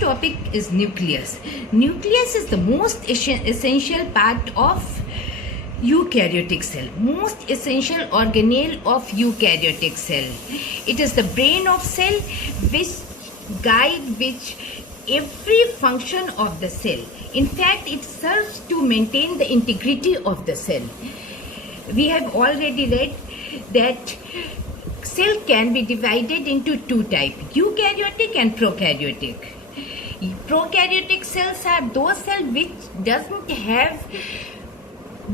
topic is nucleus. Nucleus is the most essential part of eukaryotic cell, most essential organelle of eukaryotic cell. It is the brain of cell which every function of the cell. In fact, it serves to maintain the integrity of the cell. We have already read that cell can be divided into two types, eukaryotic and prokaryotic. Prokaryotic cells are those cells which doesn't have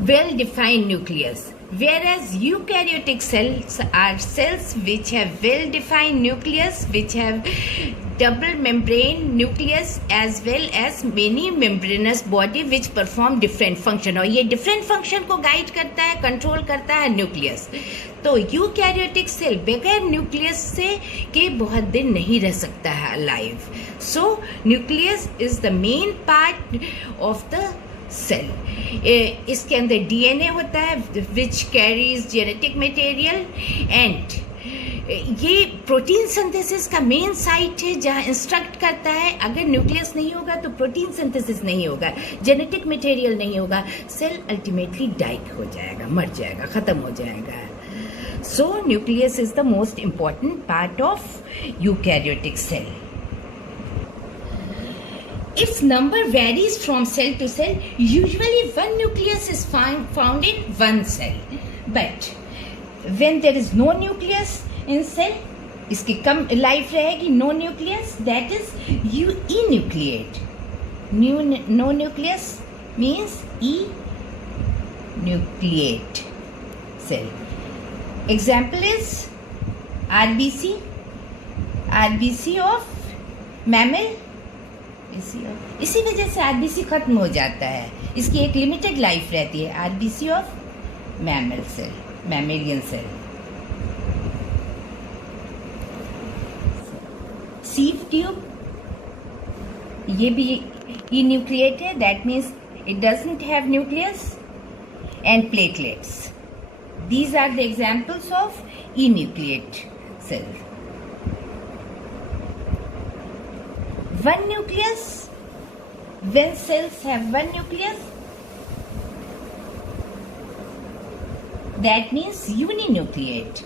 well-defined nucleus, whereas eukaryotic cells are cells which have well-defined nucleus, which have double membrane nucleus as well as many membranous body which perform different function. और ये different function को guide करता है, control करता है nucleus. तो eukaryotic cell बगैर nucleus से के बहुत दिन नहीं रह सकता है alive. So nucleus is the main part of the cell. इसके अंदर डीएनए होता है which carries genetic material and ये प्रोटीन सिंथेसिस का मेन साइट है जहाँ इंस्ट्रक्ट करता है. अगर न्यूक्लियस नहीं होगा तो प्रोटीन सिंथेसिस नहीं होगा, जेनेटिक मटेरियल नहीं होगा, सेल अल्टीमेटली डाई हो जाएगा, मर जाएगा, खत्म हो जाएगा. So nucleus is the most important part of eukaryotic cell. Its number varies from cell to cell. Usually one nucleus is found in one cell. But when there is no nucleus in cell, इसकी कम life रहेगी. No nucleus, that is enucleate. No nucleus means enucleate cell. Example is RBC. RBC of mammal. इसी वजह से RBC खत्म हो जाता है. इसकी एक लिमिटेड लाइफ रहती है. RBC of mammal cell, mammalian cell. Sieve tube ये भी इन्यूक्लिएट है, that means it doesn't have nucleus. And platelets, these are the examples of enucleate cell. One nucleus, when cells have one nucleus, that means uninucleate.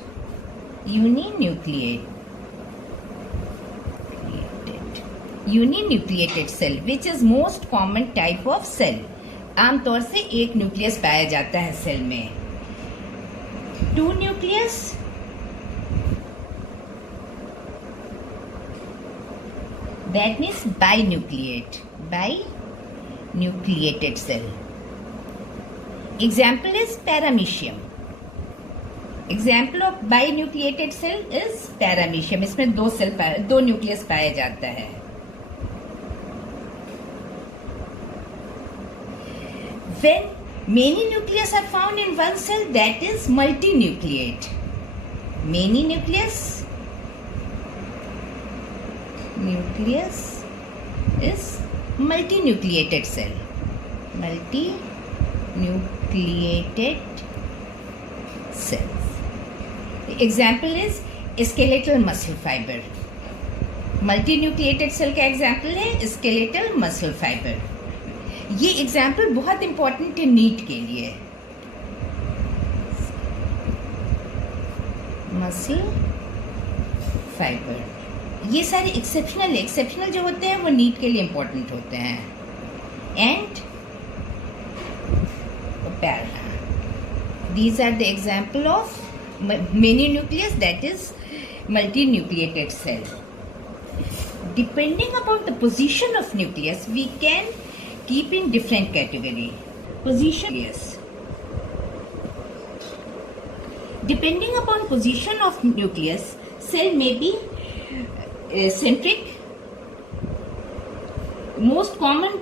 Uninucleated cell, which is most common type of cell. आमतौर से एक nucleus पाया जाता है cell में. Two nucleus, that means binucleated cell. Example is paramecium. Example of binucleated cell is paramecium. इसमें दो nucleus पाया जाता है. When many nucleus are found in one cell, that is multinucleate. Many nucleus is multinucleated cell. Multinucleated cells. The example is skeletal muscle fiber. Multinucleated cell का example है skeletal muscle fiber. ये example बहुत important है NEET के लिए. muscle fiber. ये सारे exceptional जो होते हैं वो नीट के लिए इम्पोर्टेंट होते हैं. And these are the example of many nucleus, that is multinucleated cell. Depending upon the position of nucleus we can keep in different category. Position, yes, depending upon position of nucleus cell में be centric. Most common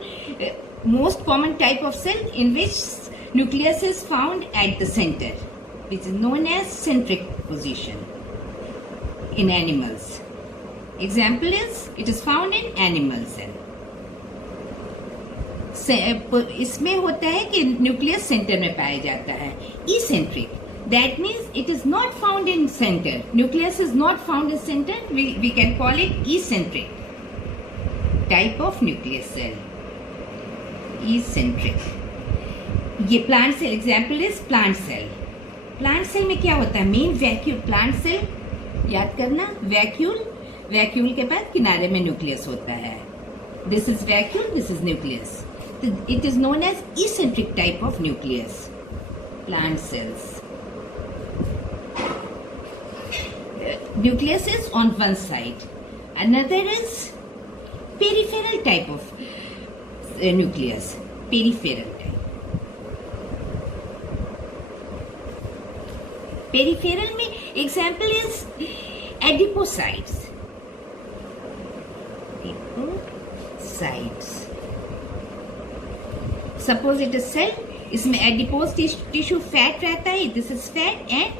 type of cell in which nucleus is found at the center, which is known as centric position in animals. Example is it is found in animal cell. इसमें होता है कि nucleus centre में पाया जाता है. Eccentric, that means it is not found in center. Nucleus is not found in center. We can call it eccentric. type of nucleus cell. Eccentric. ये plant cell, example is plant cell. Plant cell में क्या होता है? Main vacuole. Plant cell याद करना, vacuole, vacuole के बाद किनारे में न्यूक्लियस होता है. This is vacuole, this is nucleus. It is known as eccentric type of nucleus. Plant cells. Nucleus is on one side. Another is peripheral type of nucleus. Peripheral type. Peripheral में example is adipocytes. Adipocytes. Suppose it is cell. इसमें adipose tissue fat रहता है. This is fat and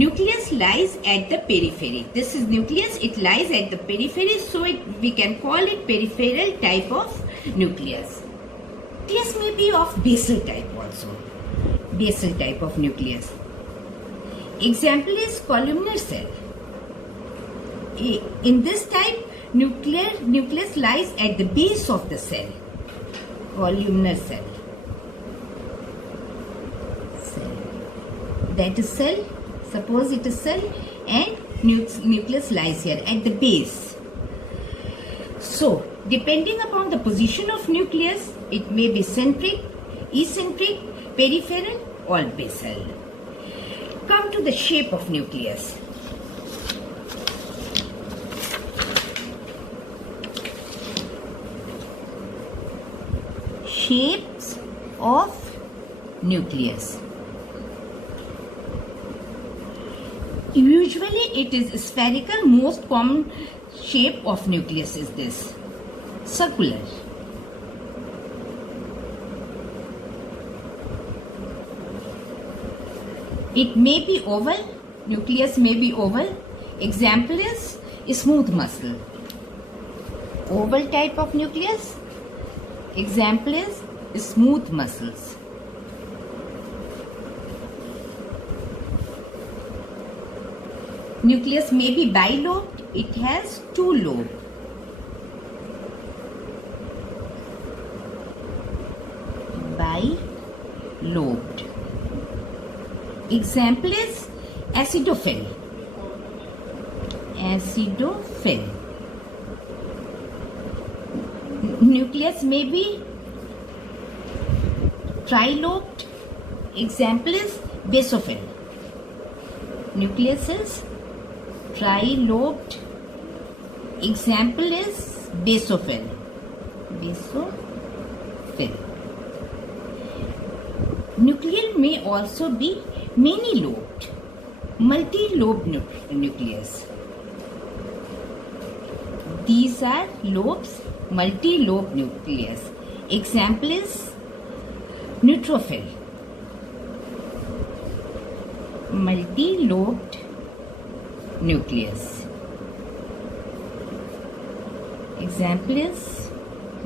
nucleus lies at the periphery. This is nucleus, it lies at the periphery, so we can call it peripheral type of nucleus. Nucleus may be of basal type also. Basal type of nucleus. Example is columnar cell. In this type, nucleus lies at the base of the cell. Columnar cell. That is cell. Suppose it is cell and nucleus lies here at the base. So, depending upon the position of nucleus, it may be centric, eccentric, peripheral or basal. Come to the shape of nucleus. Shapes of nucleus. Usually it is spherical. Most common shape of nucleus is this. Circular. It may be oval. Nucleus may be oval. Example is smooth muscle. Oval type of nucleus. Example is smooth muscles. Nucleus may be bilobed. It has two lobes. Bilobed. Example is acidophil. Acidophil. Nucleus may be trilobed. Example is basophil. Nucleus is trilobed. Example is basophil. Basophil. Nucleus may also be many-lobed, multi-lobed nucleus. These are lobes, multi-lobed nucleus. Example is neutrophil. Multi-lobed nucleus. Example is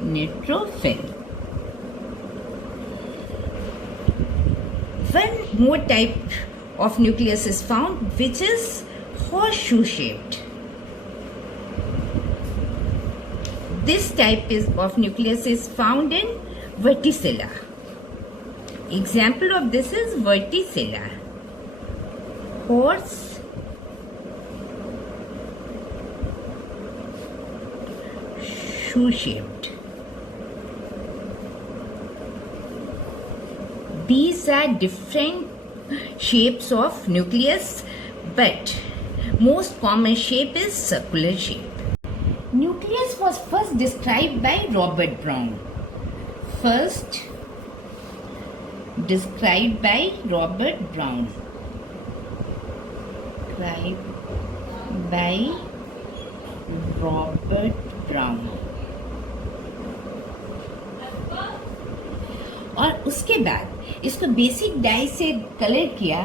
neutrophil. One more type of nucleus is found, which is horseshoe shaped. This type of nucleus is found in verticilla. Example of this is verticilla. Horse shoe shaped. These are different shapes of nucleus, but most common shape is circular shape. Nucleus was first described by Robert Brown. First described by Robert Brown. Described by Robert Brown. और उसके बाद इसको basic dye से colour किया,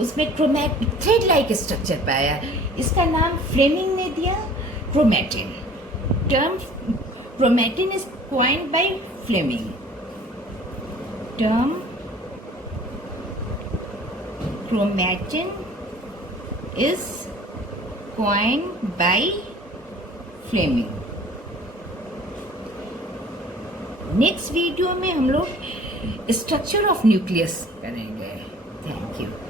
उसमें chromatin thread like structure पाया. इसका नाम फ्लेमिंग ने दिया chromatin. Term chromatin is coined by Fleming. Term chromatin is coined by Fleming. Next video में हम लोग स्ट्रक्चर ऑफ न्यूक्लियस करेंगे। Thank you.